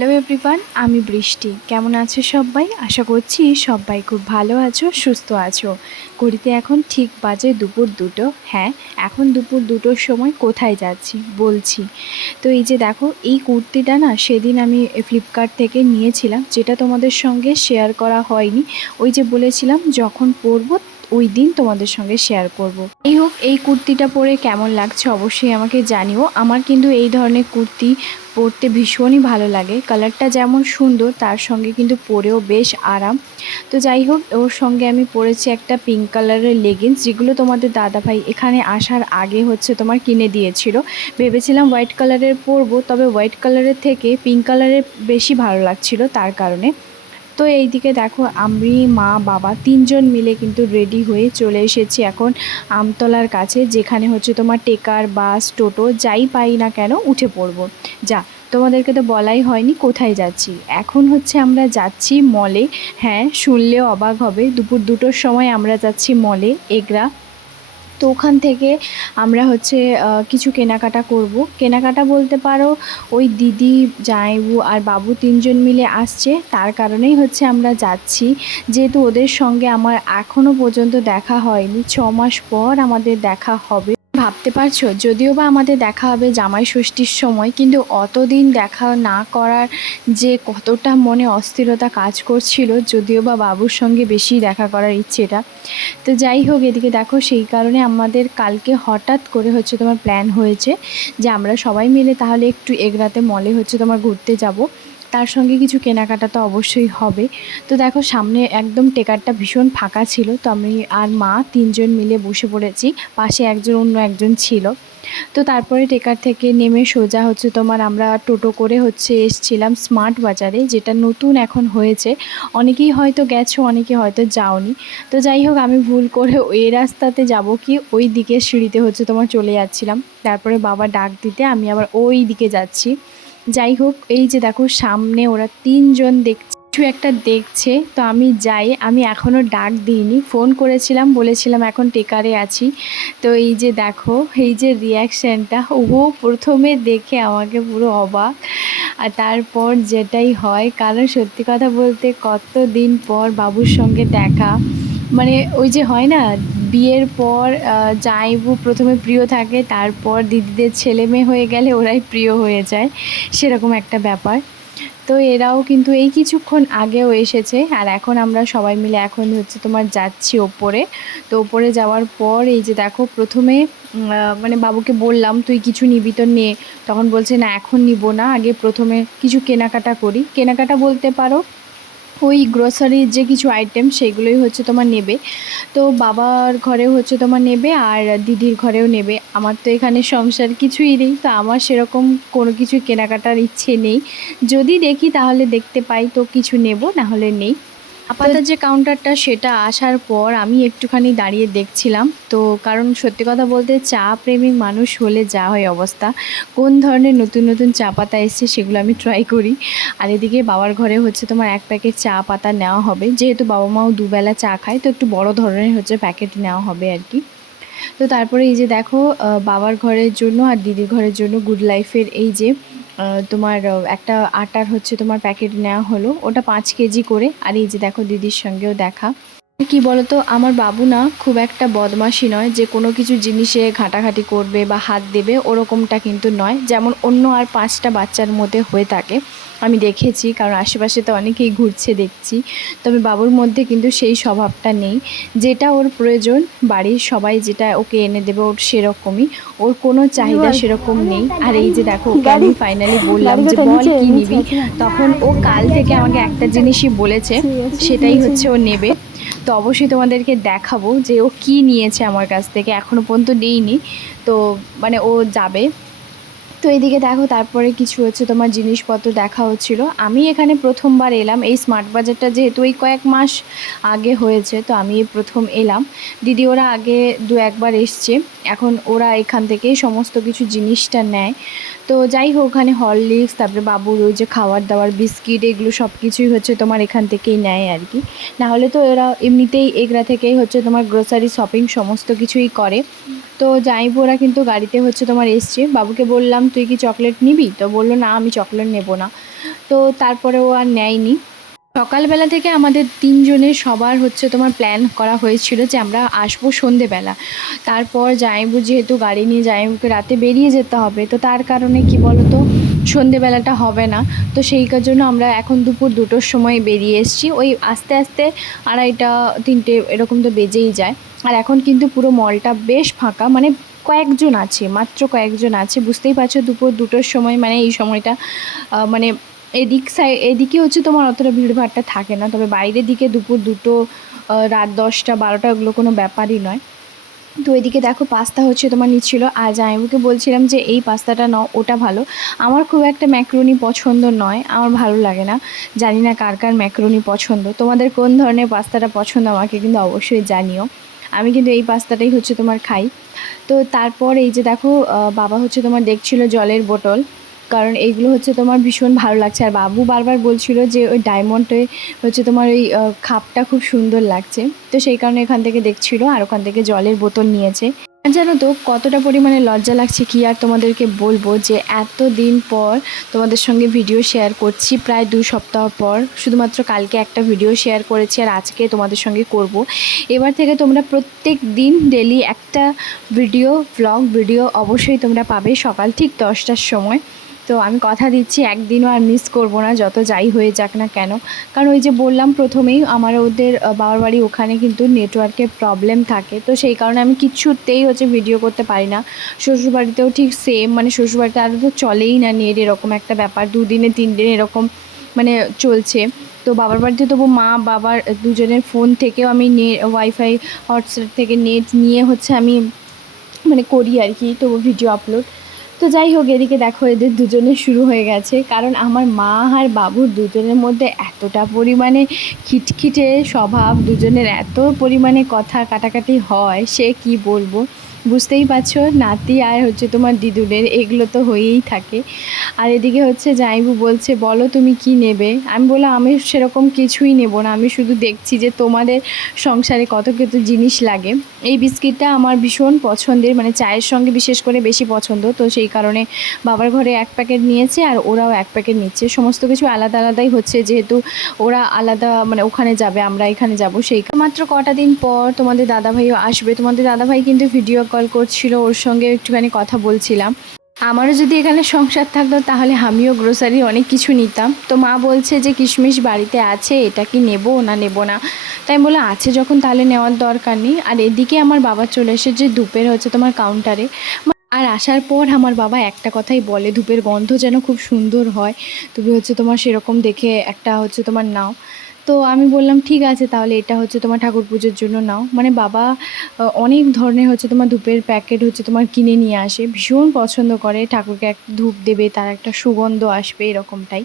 Hello everyone আমি বৃষ্টি। কেমন আছো সবাই? আশা করছি সবাই খুব ভালো আছো, সুস্থ আছো। ঘড়িতে এখন ঠিক বাজে দুপুর দুটো। হ্যাঁ এখন দুপুর দুটোর সময় কোথায় যাচ্ছি বলছি। তো এই যে দেখো, এই কুর্তিটা না সেদিন আমি ফ্লিপকার্ট থেকে নিয়েছিলাম, যেটা তোমাদের সঙ্গে শেয়ার করা হয়নি। ওই যে বলেছিলাম, যখন পরবো ওই দিন তোমাদের সঙ্গে শেয়ার করব। এই হোক এই কুর্তিটা পরে কেমন লাগছে অবশ্যই আমাকে জানিও। আমার কিন্তু এই ধরনের কুর্তি পরতে ভীষণই ভালো লাগে। কালারটা যেমন সুন্দর, তার সঙ্গে কিন্তু পরেও বেশ আরাম। তো যাই হোক ওর সঙ্গে আমি পরেছি একটা পিঙ্ক কালারের লেগিংস যেগুলো তোমাদের দাদাভাই এখানে আসার আগে হচ্ছে তোমার কিনে দিয়েছিল। ভেবেছিলাম হোয়াইট কালারের পরবো, তবে হোয়াইট কালারের থেকে পিঙ্ক কালারের বেশি ভালো লাগছিল তার কারণে। তো এইদিকে দেখো, আমি, মা, বাবা তিনজন মিলে কিন্তু রেডি হয়ে চলে এসেছি এখন আমতলার কাছে, যেখানে হচ্ছে তোমার টেকার, বাস, টোটো যাই পাই না কেন উঠে পড়ব। যা, তোমাদেরকে তো বলাই হয়নি কোথায় যাচ্ছি। এখন হচ্ছে আমরা যাচ্ছি মলে হ্যাঁ শুনলেও অবাক হবে, দুপুর দুটোর সময় আমরা যাচ্ছি মলে এগরা। তো ওখান থেকে আমরা হচ্ছে কিছু কেনাকাটা করব। কেনাকাটা বলতে পারো, ওই দিদি, জামাইবু আর বাবু তিনজন মিলে আসছে। তার কারণেই হচ্ছে আমরা যাচ্ছি। যেহেতু ওদের সঙ্গে আমার এখনও পর্যন্ত দেখা হয়নি, ছ মাস পর আমাদের দেখা হবে। ভাবতে পারছ? যদিও বা আমাদের দেখা হবে জামাই ষষ্ঠীর সময়, কিন্তু অতদিন দেখা না করার যে কতটা মনে অস্থিরতা কাজ করছিল, যদিও বা বাবুর সঙ্গে বেশি দেখা করার ইচ্ছেটা। তো যাই হোক, এদিকে দেখো, সেই কারণে আমাদের কালকে হঠাৎ করে হচ্ছে তোমার প্ল্যান হয়েছে যে আমরা সবাই মিলে তাহলে একটু এগরাতে মলে হচ্ছে তোমার ঘুরতে যাব। তার সঙ্গে কিছু কেনাকাটা তো অবশ্যই হবে। তো দেখো, সামনে একদম টেকারটা ভীষণ ফাঁকা ছিল। তো আমি আর মা তিনজন মিলে বসে পড়েছি। পাশে একজন অন্য একজন ছিল। তো তারপরে টেকার থেকে নেমে সোজা হচ্ছে তোমার আমরা টোটো করে হচ্ছে এসছিলাম স্মার্ট বাজারে, যেটা নতুন এখন হয়েছে। অনেকেই হয়তো গেছো, অনেকে হয়তো যাওনি। তো যাই হোক, আমি ভুল করে ওই রাস্তাতে যাব কি ওই দিকে সিঁড়িতে হচ্ছে তোমার চলে যাচ্ছিলাম। তারপরে বাবা ডাক দিতে, আমি আবার ওই দিকে যাচ্ছি। যাই হোক, এই যে দেখো সামনে ওরা তিনজন দেখছে, কিছু একটা দেখছে, তো আমি যাই, আমি এখনও ডাক দিইনি, ফোন করেছিলাম, বলেছিলাম এখন টেকারে আছি। তো এই যে দেখো, এই যে রিয়াকশানটা ও প্রথমে দেখে আমাকে পুরো অবাক। আর তারপর যেটাই হয়, কারণ সত্যি কথা বলতে কত দিন পর বাবুর সঙ্গে দেখা মানে ওই যে হয় না বিয়ের পর আহ, জামাইবু প্রথমে প্রিয় থাকে তারপর দিদিদের ছেলে মেয়ে হয়ে গেলে ওরাই প্রিয় হয়ে যায় সেরকম একটা ব্যাপার। তো এরাও কিন্তু এই কিছুক্ষণ আগেও এসেছে আর এখন আমরা সবাই মিলে এখন হচ্ছে তোমার যাচ্ছি ওপরে। তো ওপরে যাওয়ার পর এই যে দেখো প্রথমে মানে বাবুকে বললাম তুই কিছু নিবি তো নে। তখন বলছে না এখন নিব না। আগে প্রথমে কিছু কেনাকাটা করি। কেনাকাটা বলতে পারো ওই গ্রোসারির যে কিছু আইটেম সেগুলোই হচ্ছে তোমার নেবে। তো বাবার ঘরে হচ্ছে তোমার নেবে আর দিদির ঘরেও নেবে। আমার তো এখানে সংসার কিছুই নেই, তো আমার সেরকম কোনো কিছু কেনাকাটার ইচ্ছে নেই। যদি দেখি তাহলে দেখতে পাই, তো কিছু নেব, না হলে নেই। আপাতত যে কাউন্টারটা সেটা আসার পর আমি একটুখানি দাঁড়িয়ে দেখছিলাম। তো কারণ সত্যি কথা বলতে চা প্রেমিক মানুষ হলে যা হয় অবস্থা। কোন ধরনের নতুন নতুন চা পাতা এসছে সেগুলো আমি ট্রাই করি। আর এদিকে বাবার ঘরে হচ্ছে তোমার এক প্যাকেট চা পাতা নেওয়া হবে। যেহেতু বাবা মাও দুবেলা চা খায়, তো একটু বড় ধরনের হচ্ছে প্যাকেট নেওয়া হবে আর কি। তো তারপরে এই যে দেখো বাবার ঘরের জন্য আর দিদির ঘরের জন্য গুড লাইফের এই যে তোমার একটা আটার হচ্ছে তোমার প্যাকেট নেওয়া হলো। ওটা পাঁচ কেজি করে। আর এই যে দেখো দিদির সঙ্গেও দেখা। কি বলতো? আমার বাবু না খুব একটা বদমাশি নয় যে কোনো কিছু জিনিসে ঘাটাঘাটি করবে বা হাত দেবে ওরকমটা কিন্তু নয়। যেমন অন্য আর পাঁচটা বাচ্চার মধ্যে হয়ে থাকে। আমি দেখেছি কারণ আশেপাশে তো অনেকেই ঘুরছে দেখছি। তবে বাবুর মধ্যে কিন্তু সেই স্বভাবটা নেই। যেটা ওর প্রয়োজন বাড়ির সবাই যেটা ওকে এনে দেবে ওর সেরকমই। ওর কোনো চাহিদা সেরকম নেই। আর এই যে দেখো ওকে আমি ফাইনালি বললাম যে বল কি নিবি? তখন ও কাল থেকে আমাকে একটা জিনিসই বলেছে সেটাই হচ্ছে ও নেবে। তো অবশ্যই তোমাদেরকে দেখাবো যে ও কি নিয়েছে আমার কাছ থেকে এখনও পর্যন্ত নেইনি। তো মানে ও যাবে। তো এইদিকে দেখো, তারপরে কিছু হচ্ছে তোমার জিনিসপত্র দেখা হচ্ছিল। আমি এখানে প্রথমবার এলাম, এই স্মার্ট বাজারটা যেহেতু এই কয়েক মাস আগে হয়েছে, তো আমি প্রথম এলাম। দিদি ওরা আগে দু একবার এসছে, এখন ওরা এখান থেকেই সমস্ত কিছু জিনিসটা নেয়। তো যাই হোক, ওখানে হরলিক্স তারপরে বাবুর ওই যে খাবার দাবার বিস্কিট, এগুলো সব কিছুই হচ্ছে তোমার এখান থেকেই নেয় আর কি। নাহলে তো ওরা এমনিতেই এগরা থেকেই হচ্ছে তোমার গ্রোসারি শপিং সমস্ত কিছুই করে। তো যাইবো ওরা কিন্তু গাড়িতে হচ্ছে তোমার এসছে। বাবুকে বললাম, তুই কি চকলেট নিবি? তো বলল, না, আমি চকলেট নেব না। তো তারপরে ও আর নেয়নি। সকালবেলা থেকে আমাদের তিনজনের সবার হচ্ছে তোমার প্ল্যান করা হয়েছিল যে আমরা আসব সন্ধেবেলা। তারপর জাইবু যেহেতু গাড়ি নিয়ে জাইবুকে রাতে বেরিয়ে যেতে হবে, তো তার কারণে কি বলতো, সন্ধেবেলাটা হবে না। তো সেই জন্য আমরা এখন দুপুর দুটোর সময় বেরিয়ে এসেছি। ওই আস্তে আস্তে আড়াইটা, তিনটে, এরকম তো বেজেই যায়। আর এখন কিন্তু পুরো মলটা বেশ ফাঁকা মানে কয়েকজন আছে, মাত্র কয়েকজন আছে, বুঝতেই পারছ দুপুর দুটোর সময় মানে এই সময়টা মানে এদিক সাই, এদিকে হচ্ছে তোমার অতটা ভিড়ভাড়টা থাকে না, তবে বাইরের দিকে দুপুর দুটো রাত দশটা, বারোটা ওগুলো কোনো ব্যাপারই নয়। তো এদিকে দেখো পাস্তা হচ্ছে তোমার নিচ্ছিল, আর জামাইবুকে বলছিলাম যে এই পাস্তাটা নাও, ওটা ভালো। আমার খুব একটা ম্যাক্রোনি পছন্দ নয়, আমার ভালো লাগে না, জানি না কার কার ম্যাক্রোনি পছন্দ। তোমাদের কোন ধরনের পাস্তাটা পছন্দ আমাকে কিন্তু অবশ্যই জানিও। আমি কিন্তু এই পাস্তাটাই হচ্ছে তোমার খাই। তো তারপর এই যে দেখো বাবা হচ্ছে তোমার দেখছিল জলের বোতল, কারণ এইগুলো হচ্ছে তোমার ভীষণ ভালো লাগছে। আর বাবু বারবার বলছিল যে ওই ডায়মন্ডে হচ্ছে তোমার ওই খাপটা খুব সুন্দর লাগছে। তো সেই কারণে এখান থেকে দেখছিল আর ওখান থেকে জলের বোতল নিয়েছে। জানো তো, কতটা পরিমাণে লজ্জা লাগছে কি আর তোমাদেরকে বলব যে এত দিন পর তোমাদের সঙ্গে ভিডিও শেয়ার করছি, প্রায় দু সপ্তাহ পর। শুধুমাত্র কালকে একটা ভিডিও শেয়ার করেছি আর আজকে তোমাদের সঙ্গে করব। এবার থেকে তোমরা প্রত্যেক দিন ডেলি একটা ভিডিও ব্লগ ভিডিও অবশ্যই তোমরা পাবে সকাল ঠিক দশটার সময়। তো আমি কথা দিচ্ছি, একদিনও আর মিস করব না, যত যাই হয়ে যাক না কেন। কারণ ওই যে বললাম প্রথমেই, আমার ওদের বাবার বাড়ি ওখানে কিন্তু নেটওয়ার্কের প্রবলেম থাকে। তো সেই কারণে আমি কিচ্ছুতেই হচ্ছে ভিডিও করতে পারি না। শ্বশুরবাড়িতেও ঠিক সেম মানে শ্বশুরবাড়িতে আরও তো চলেই না নেট, এরকম একটা ব্যাপার। দুদিনে তিন দিনে এরকম মানে চলছে। তো বাবার বাড়িতে তবু মা, বাবার দুজনের ফোন থেকেও আমি নেট ওয়াইফাই হটস্টার থেকে নেট নিয়ে হচ্ছে আমি মানে করি আর কি, তবু ভিডিও আপলোড তো যাই হোক, এদিকে দেখো এদের দুজনে শুরু হয়ে গেছে। কারণ আমার মা আর বাবুর দুজনের মধ্যে এতটা পরিমাণে খিটখিটে স্বভাব, দুজনের এত পরিমাণে কথা কাটাকাটি হয়, সে কি বলব? বুঝতেই পারছ, নাতি আর হচ্ছে তোমার দিদুনের, এগুলো তো হয়েই থাকে। আর এদিকে হচ্ছে জাইবু বলছে, বলো তুমি কি নেবে? আমি বললাম, আমি সেরকম কিছুই নেব না, আমি শুধু দেখছি যে তোমাদের সংসারে কত কত জিনিস লাগে। এই বিস্কিটটা আমার ভীষণ পছন্দের মানে চায়ের সঙ্গে বিশেষ করে বেশি পছন্দ, তো সেই কারণে বাবার ঘরে এক প্যাকেট নিয়েছে আর ওরাও এক প্যাকেট নিচ্ছে। সমস্ত কিছু আলাদা আলাদাই হচ্ছে, যেহেতু ওরা আলাদা মানে ওখানে যাবে, আমরা এখানে যাব, সেই মাত্র কটা দিন পর তোমাদের দাদাভাইও আসবে। তোমাদের দাদাভাই কিন্তু ভিডিও কল করছিল, ওর সঙ্গে একটুখানি কথা বলছিলাম। আমারও যদি এখানে সংসার থাকতো, তাহলে আমিও গ্রোসারি অনেক কিছু নিতাম। তো মা বলছে যে, কিশমিশ বাড়িতে আছে, এটা কি নেব না নেব না? তাই বললাম, আছে যখন, তাহলে নেওয়ার দরকার নেই। আর এদিকে আমার বাবা চলে এসে যে, ধূপের হচ্ছে তোমার কাউন্টারে আর আসার পর আমার বাবা একটা কথাই বলে, ধূপের গন্ধ যেন খুব সুন্দর হয়। তুমি হচ্ছে তোমার সেরকম দেখে একটা হচ্ছে তোমার নাও। তো আমি বললাম, ঠিক আছে, তাহলে এটা হচ্ছে তোমার ঠাকুর পুজোর জন্য নাও। মানে বাবা অনেক ধরনের হচ্ছে তোমার ধূপের প্যাকেট হচ্ছে তোমার কিনে নিয়ে আসে। ভীষণ পছন্দ করে, ঠাকুরকে এক ধূপ দেবে, তার একটা সুগন্ধ আসবে, এরকমটাই।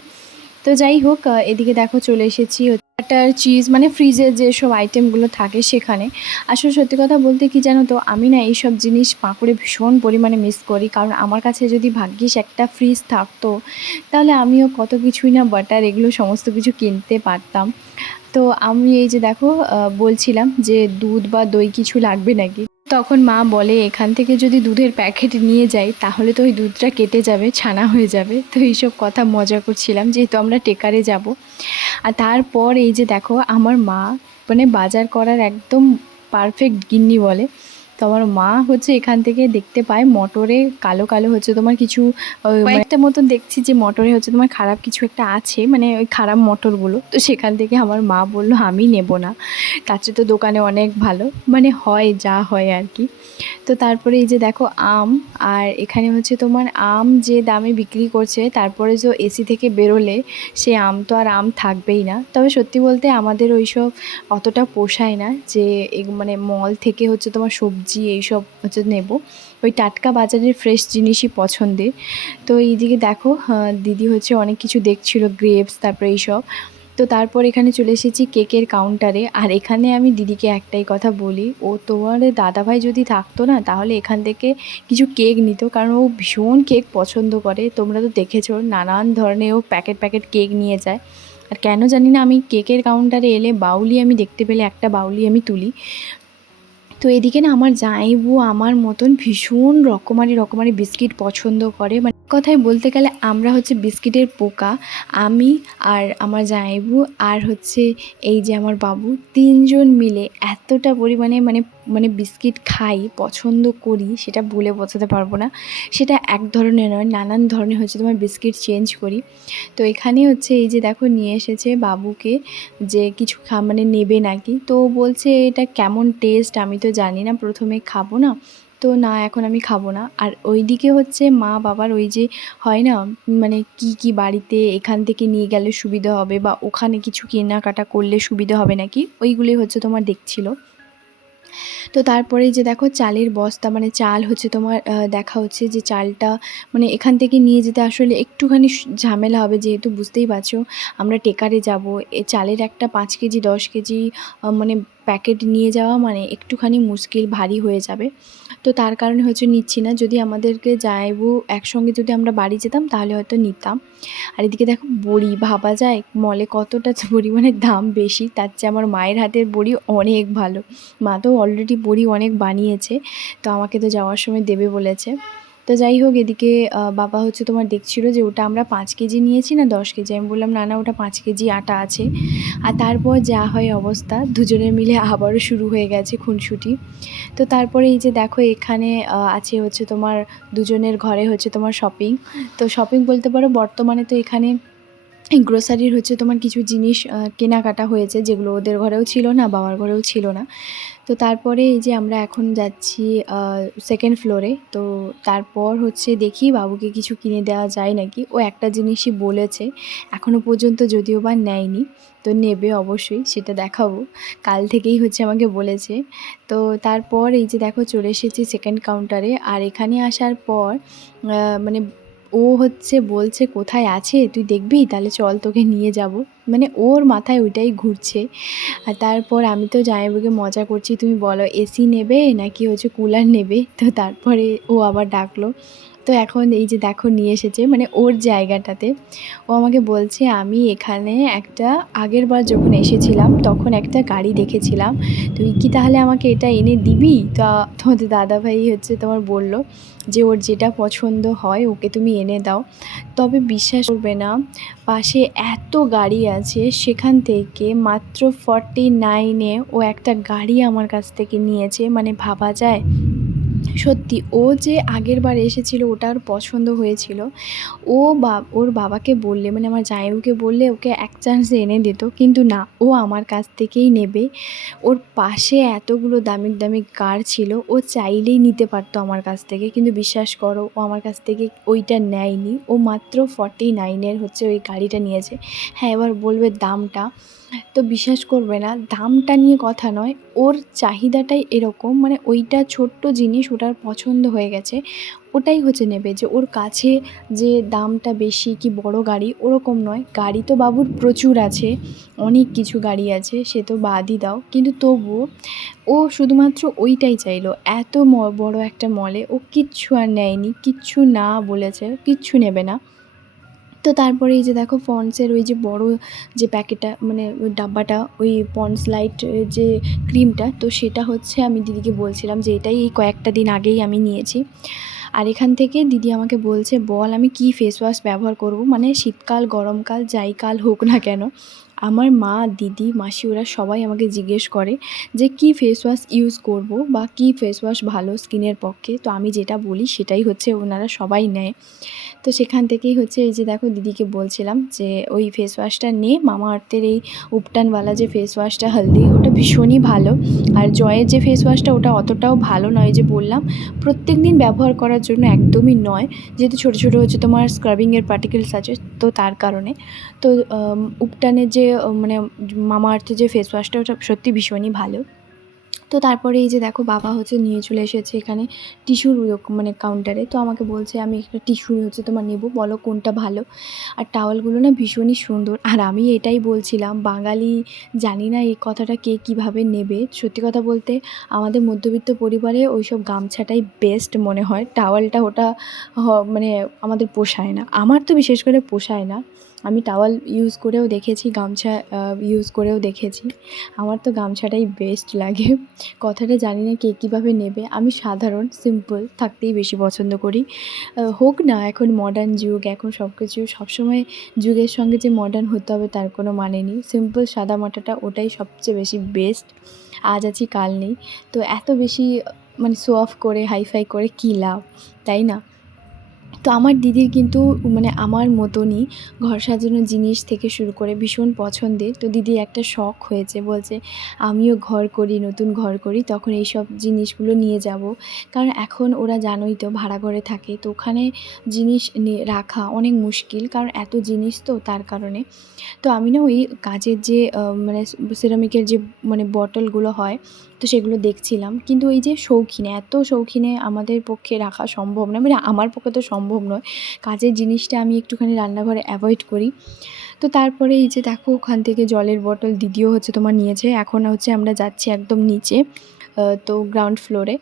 তো যাই হোক এদিকে দেখো চলে এসেছি বাটার, চিজ মানে ফ্রিজের যেসব আইটেমগুলো থাকে সেখানে। আসলে সত্যি কথা বলতে কি জানো তো, আমি না এইসব জিনিস পাঁকুড়ে ভীষণ পরিমাণে মিস করি। কারণ আমার কাছে যদি ভাগ্যিস একটা ফ্রিজ থাকতো, তাহলে আমিও কত কিছুই না বাটার এগুলো সমস্ত কিছু কিনতে পারতাম। তো আমি এই যে দেখো বলছিলাম যে দুধ বা দই কিছু লাগবে নাকি? তখন মা বলে, এখান থেকে যদি দুধের প্যাকেট নিয়ে যাই, তাহলে তো ওই দুধটা কেটে যাবে, ছানা হয়ে যাবে। তো এইসব কথা মজা করছিলাম, যেহেতু আমরা টেকারে যাব। আর তারপর এই যে দেখো, আমার মা মানে বাজার করার একদম পারফেক্ট গিন্নি বলে। তো আমার মা হচ্ছে এখান থেকে দেখতে পায় মটরে কালো কালো হচ্ছে তোমার কিছু একটা মতন দেখছি যে মটরে হচ্ছে তোমার খারাপ কিছু একটা আছে মানে ওই খারাপ মটরগুলো। তো সেখান থেকে আমার মা বলল আমি নেব না। তার চেয়ে তো দোকানে অনেক ভালো মানে হয় যা হয় আর কি। তো তারপরে এই যে দেখো আম আর এখানে হচ্ছে তোমার আম যে দামে বিক্রি করছে তারপরে যে এসি থেকে বেরোলে সে আম তো আর আম থাকবেই না। তবে সত্যি বলতে আমাদের ওইসব অতটা পোষায় না যে মানে মল থেকে হচ্ছে তোমার সবজি এইসব হচ্ছে নেব। ওই টাটকা বাজারের ফ্রেশ জিনিসই পছন্দের। তো এইদিকে দেখো দিদি হচ্ছে অনেক কিছু দেখছিল গ্রেপস তারপরে এইসব। তো তারপর এখানে চলে এসেছি কেকের কাউন্টারে আর এখানে আমি দিদিকে একটাই কথা বলি, ও তোমার দাদাভাই যদি থাকতো না, তাহলে এখান থেকে কিছু কেক নিত। কারণ ও ভীষণ কেক পছন্দ করে। তোমরা তো দেখেছ, নানান ধরনের ও প্যাকেট প্যাকেট কেক নিয়ে যায়। আর কেন জানি না, আমি কেকের কাউন্টারে এলে বাউলি আমি দেখতে পেলে, একটা বাউলি আমি তুলি। তো এদিকে না আমার জামাইবু আমার মতন ভীষণ রকমারি রকমারি বিস্কিট পছন্দ করে। মানে কথায় বলতে গেলে আমরা হচ্ছে বিস্কিটের পোকা, আমি আর আমার জামাইবু আর হচ্ছে এই যে আমার বাবু তিনজন মিলে এতটা পরিমাণে মানে মানে বিস্কিট খাই, পছন্দ করি, সেটা বলে বোঝাতে পারব না। সেটা এক ধরনের নয়, নানান ধরনের হচ্ছে তোমার বিস্কিট চেঞ্জ করি। তো এখানে হচ্ছে এই যে দেখো নিয়ে এসেছে বাবুকে যে কিছু খা মানে নেবে নাকি। তো বলছে, এটা কেমন টেস্ট আমি তো জানি না, প্রথমে খাব না। তো না, এখন আমি খাব না। আর ওইদিকে হচ্ছে মা বাবার ওই যে হয় না মানে কি কি বাড়িতে এখান থেকে নিয়ে গেলে সুবিধা হবে বা ওখানে কিছু কেনাকাটা করলে সুবিধা হবে নাকি ওইগুলি হচ্ছে তোমার দেখছিল। তো তারপরে যে দেখো চালের বস্তা মানে চাল হচ্ছে তোমার দেখা হচ্ছে যে চালটা মানে এখান থেকে নিয়ে যেতে আসলে একটুখানি ঝামেলা হবে যেহেতু বুঝতেই পারছ। আমরা টেকারে যাব, এ চালের একটা পাঁচ কেজি, দশ কেজি মানে প্যাকেট নিয়ে যাওয়া মানে একটুখানি মুশকিল, ভারী হয়ে যাবে। তো তার কারণে হচ্ছে নিচ্ছি না। যদি আমাদেরকে যাইবো একসঙ্গে যদি আমরা বাড়ি যেতাম তাহলে হয়তো নিতাম। আর এদিকে দেখো বড়ি, ভাবা যায়? মলে কতটা পরিমাণে দাম বেশি, তার চেয়ে আমার মায়ের হাতের বড়ি অনেক ভালো। মা তো অলরেডি বড়ি অনেক বানিয়েছে, তো আমাকে তো যাওয়ার সময় দেবে বলেছে। তো যাই হোক এদিকে বাবা হচ্ছে তোমার দেখছিল যে ওটা আমরা পাঁচ কেজি নিয়েছি না, দশ কেজি। আমি বললাম, না না, ওটা পাঁচ কেজি আটা আছে। আর তারপর যা হয় অবস্থা, দুজনে মিলে আবারও শুরু হয়ে গেছে খুনসুটি। তো তারপরে এই যে দেখো, এখানে আছে হচ্ছে তোমার, দুজনের ঘরে হচ্ছে তোমার শপিং তো শপিং বলতে পারো, বর্তমানে তো এখানে গ্রোসারির হচ্ছে তোমার কিছু জিনিস কেনাকাটা হয়েছে যেগুলো ওদের ঘরেও ছিল না, বাবার ঘরেও ছিল না। তো তারপরে এই যে আমরা এখন যাচ্ছি সেকেন্ড ফ্লোরে তো তারপর হচ্ছে দেখি বাবুকে কিছু কিনে দেওয়া যায় নাকি। ও একটা জিনিসই বলেছে এখনও পর্যন্ত যদিও বা নেয়নি, তো নেবে অবশ্যই, সেটা দেখাবো। কাল থেকেই হচ্ছে আমাকে বলেছে। তো তারপর এই যে দেখো চলে এসেছি সেকেন্ড কাউন্টারে আর এখানে আসার পর মানে ও হচ্ছে বলছে, কোথায় আছে? তুই দেখবি? তাহলে চল তোকে নিয়ে যাব। মানে ওর মাথায় ওইটাই ঘুরছে। আর তারপর আমি তো জামাইবাবুকে মজা করছি, তুমি বলো এসি নেবে নাকি হচ্ছে কুলার নেবে? তো তারপরে ও আবার ডাকলো। তো এখন এই যে দেখো নিয়ে এসেছে মানে ওর জায়গাটাতে। ও আমাকে বলছে, আমি এখানে একটা, আগের বার যখন এসেছিলাম, তখন একটা গাড়ি দেখেছিলাম। তুই কি তাহলে আমাকে এটা এনে দিবি? তা তোমাদের দাদাভাই হচ্ছে তোমার বলল যে, ওর যেটা পছন্দ হয়, ওকে তুমি এনে দাও। তবে বিশ্বাস করবে না, পাশে এত গাড়ি আছে, সেখান থেকে মাত্র ফর্টি নাইনে ও একটা গাড়ি আমার কাছ থেকে নিয়েছে। মানে ভাবা যায় সত্যি, ও যে আগের বার এসেছিল, ওটা ওর পছন্দ হয়েছিল। ও বা, ওর বাবাকে বললে মানে আমার জামাইবাবুকে বললে, ওকে এক চান্সে এনে দিত। কিন্তু না, ও আমার কাছ থেকেই নেবে। ওর পাশে এতগুলো দামি দামি কার ছিল, ও চাইলেই নিতে পারতো আমার কাছ থেকে। কিন্তু বিশ্বাস করো, ও আমার কাছ থেকে ওইটা নেয়নি। ও মাত্র ফর্টি নাইনের হচ্ছে ওই গাড়িটা নিয়েছে। হ্যাঁ এবার বলবে দামটা। তো বিশ্বাস করবে না, দামটা নিয়ে কথা নয়, ওর চাহিদাটাই এরকম মানে ওইটা ছোট্ট জিনিস ওটার পছন্দ হয়ে গেছে, ওটাই হচ্ছে নেবে যে ওর কাছে যে দামটা বেশি কি বড় গাড়ি ওরকম নয়, গাড়ি তো বাবুর প্রচুর আছে, অনেক কিছু গাড়ি আছে, সে তো বাদই দাও, কিন্তু তবুও ও শুধুমাত্র ওইটাই চাইলো, এত বড় একটা মলে ও কিচ্ছু আর নেয়নি, কিচ্ছু না বলেছে, কিচ্ছু নেবে না। তো তারপরে এই যে দেখো পন্ডসের ওই যে বড় যে প্যাকেটটা মানে ওই ডাব্বাটা, ওই পন্ডস লাইট যে ক্রিমটা, তো সেটা হচ্ছে আমি দিদিকে বলছিলাম যে এটাই এই কয়েকটা দিন আগেই আমি নিয়েছি। আর এখান থেকে দিদি আমাকে বলছে, বল, আমি কি ফেস ওয়াশ ব্যবহার করব? মানে শীতকাল, গরমকাল, যাই কাল হোক না কেন, আমার মা, দিদি, মাসি, ওরা সবাই আমাকে জিজ্ঞেস করে যে কি ফেস ওয়াশ ইউজ করব বা কি ফেস ওয়াশ ভালো স্কিনের পক্ষে? তো আমি যেটা বলি সেটাই হচ্ছে ওনারা সবাই নেয়। তো সেখান থেকেই হচ্ছে এই যে দেখো দিদিকে বলছিলাম যে ওই ফেস ওয়াশটা নে। মামা আর্থের এই উপটানওয়ালা যে ফেস ওয়াশটা হলদি, ওটা ভীষণই ভালো। আর জয়ের যে ফেস ওয়াশটা ওটা অতটাও ভালো নয় যে বললাম। প্রত্যেক দিন ব্যবহার করার জন্য একদমই নয়। যেহেতু ছোটো ছোটো হচ্ছে তোমার স্ক্রাবিংয়ের পার্টিকেলস আছে, তো তার কারণে। তো উপটানের যে মানে মামা আর্থের যে ফেস ওয়াশটা ওটা সত্যি ভীষণই ভালো। তো তারপরে এই যে দেখো বাবা হচ্ছে নিয়ে চলে এসেছে এখানে টিস্যুর মানে কাউন্টারে তো আমাকে বলছে, আমি একটা টিস্যু হচ্ছে তোমার নেব। বলো কোনটা ভালো? আর টাওয়ালগুলো না ভীষণই সুন্দর। আর আমি এটাই বলছিলাম, বাঙালি জানি না এই কথাটা কে কীভাবে নেবে। সত্যি কথা বলতে আমাদের মধ্যবিত্ত পরিবারে ওইসব গামছাটাই বেস্ট মনে হয়। টাওয়ালটা ওটা মানে আমাদের পোষায় না। আমার তো বিশেষ করে পোষায় না। আমি টাওয়াল ইউজ করেও দেখেছি, গামছা ইউজ করেও দেখেছি। আমার তো গামছাটাই বেস্ট লাগে। কথাটা জানি না কে কীভাবে নেবে। আমি সাধারণ সিম্পল থাকতেই বেশি পছন্দ করি। হোক না, এখন মডার্ন যুগ, এখন সব কিছু সবসময় যুগের সঙ্গে যে মডার্ন হতে হবে তার কোনো মানে নেই। সিম্পল সাদা মাটাটা ওটাই সবচেয়ে বেশি বেস্ট আজ আছি, কাল নেই। তো এত বেশি মানে শো অফ করে হাইফাই করে কী লাভ? তাই না? তো আমার দিদির কিন্তু মানে আমার মতনই ঘর সাজানোর জিনিস থেকে শুরু করে ভীষণ পছন্দের। তো দিদির একটা শখ হয়েছে, বলছে আমিও ঘর করি, নতুন ঘর করি, তখন এইসব জিনিসগুলো নিয়ে যাব। কারণ এখন ওরা জানোই তো ভাড়া ঘরে থাকে, তো ওখানে জিনিস রাখা অনেক মুশকিল, কারণ এত জিনিস তো তার কারণে। তো আমি না ওই কাজের যে মানে সিরামিকের যে মানে বটলগুলো হয় তো সেগুলো দেখছিলাম। কিন্তু এই যে শৌখিনে, এত শৌখিনে আমাদের পক্ষে রাখা সম্ভব নয় মানে আমার পক্ষে তো সম্ভব নয়। কাজের জিনিসটা আমি একটুখানি রান্নাঘরে অ্যাভয়েড করি। তো তারপরে এই যে দেখো, ওখান থেকে জলের বটল দিদিও হচ্ছে তোমার নিয়েছে। এখন হচ্ছে আমরা যাচ্ছি একদম নিচে। তো গ্রাউন্ড ফ্লোরে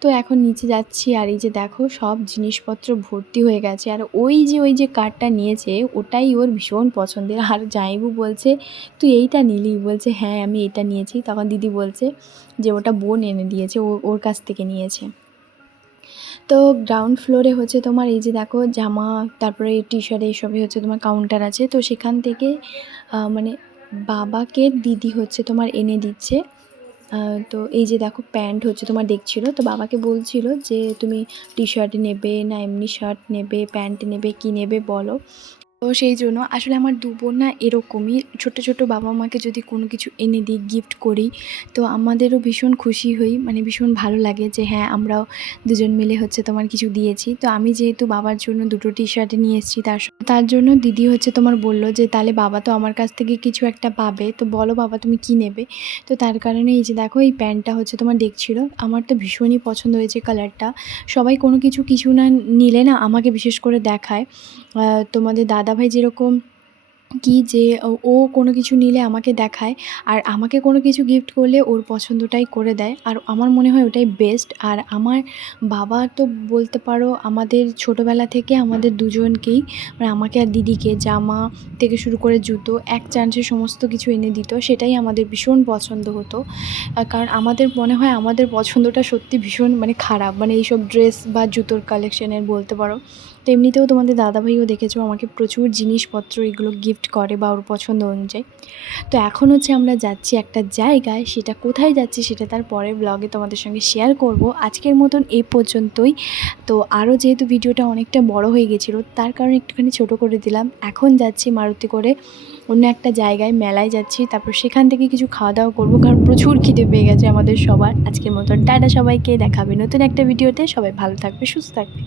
তো এখন নিচে যাচ্ছি আর এই যে দেখো, সব জিনিসপত্র ভর্তি হয়ে গেছে। আর ওই যে ওই যে কার্ডটা নিয়েছে, ওটাই ওর ভীষণ পছন্দের। আর জাইবু বলছে, তুই এইটা নিলি? বলছে হ্যাঁ আমি এটা নিয়েছি। তখন দিদি বলছে যে, ওটা বোন এনে দিয়েছে ওর কাছ থেকে নিয়েছে। তো গ্রাউন্ড ফ্লোরে হচ্ছে তোমার এই যে দেখো, জামা, তারপরে টি শার্ট এইসবই হচ্ছে তোমার কাউন্টার আছে। তো সেখান থেকে মানে বাবাকে দিদি হচ্ছে তোমার এনে দিচ্ছে। তো এই যে দেখো প্যান্ট হচ্ছে তোমার দেখছিল, তো বাবাকে বলছিল যে তুমি টি শার্ট নেবে না, এমনি শার্ট নেবে, প্যান্ট নেবে, কি নেবে বলো। তো সেই জন্য আসলে আমার দু বোন না এরকমই। ছোট ছোট বাবা মাকে যদি কোনো কিছু এনে দিই গিফট করি, তো আমাদেরও ভীষণ খুশি হই। মানে ভীষণ ভালো লাগে যে হ্যাঁ আমরাও দুজন মিলে হচ্ছে তোমার কিছু দিয়েছি। তো আমি যেহেতু বাবার জন্য দুটো টি শার্ট নিয়ে এসেছি, তার তার জন্য দিদি হচ্ছে তোমার বলল যে, তাহলে বাবা তো আমার কাছ থেকে কিছু একটা পাবে। তো বলো বাবা তুমি কি নেবে? তো তার কারণে এই যে দেখো, এই প্যান্টটা হচ্ছে তোমার দেখছিল। আমার তো ভীষণই পছন্দ হয়েছে কালারটা সবাই কোনো কিছু কিছু না নিলে না আমাকে বিশেষ করে দেখায়। তোমাদের দাদাভাই যেরকম কি যে ও কোনো কিছু নিলে আমাকে দেখায়, আর আমাকে কোনো কিছু গিফট করলে ওর পছন্দটাই করে দেয়। আর আমার মনে হয় ওটাই বেস্ট আর আমার বাবা তো বলতে পারো আমাদের ছোটোবেলা থেকে আমাদের দুজনকেই মানে আমাকে আর দিদিকে, জামা থেকে শুরু করে জুতো, এক চান্সে সমস্ত কিছু এনে দিত। সেটাই আমাদের ভীষণ পছন্দ হতো। কারণ আমাদের মনে হয় আমাদের পছন্দটা সত্যি ভীষণ মানে খারাপ। মানে এইসব ড্রেস বা জুতোর কালেকশনের বলতে পারো। তো এমনিতেও তোমাদের দাদাভাইও দেখেছ আমাকে প্রচুর জিনিসপত্র এগুলো গিফট করে বা ওর পছন্দ অনুযায়ী। তো এখন হচ্ছে আমরা যাচ্ছি একটা জায়গায়, সেটা কোথায় যাচ্ছি সেটা তার পরের ব্লগে তোমাদের সঙ্গে শেয়ার করব। আজকের মতন এই পর্যন্তই। তো আরও যেহেতু ভিডিওটা অনেকটা বড় হয়ে গেছিল, তার কারণে একটুখানি ছোট করে দিলাম। এখন যাচ্ছি মারুতি করে অন্য একটা জায়গায়, মেলায় যাচ্ছি। তারপর সেখান থেকে কিছু খাওয়া দাওয়া করব, কারণ প্রচুর খিদে পেয়ে গেছে আমাদের সবার। আজকের মতন টাটা সবাইকে, দেখাবে নতুন একটা ভিডিওতে। সবাই ভালো থাকবে, সুস্থ থাকবে।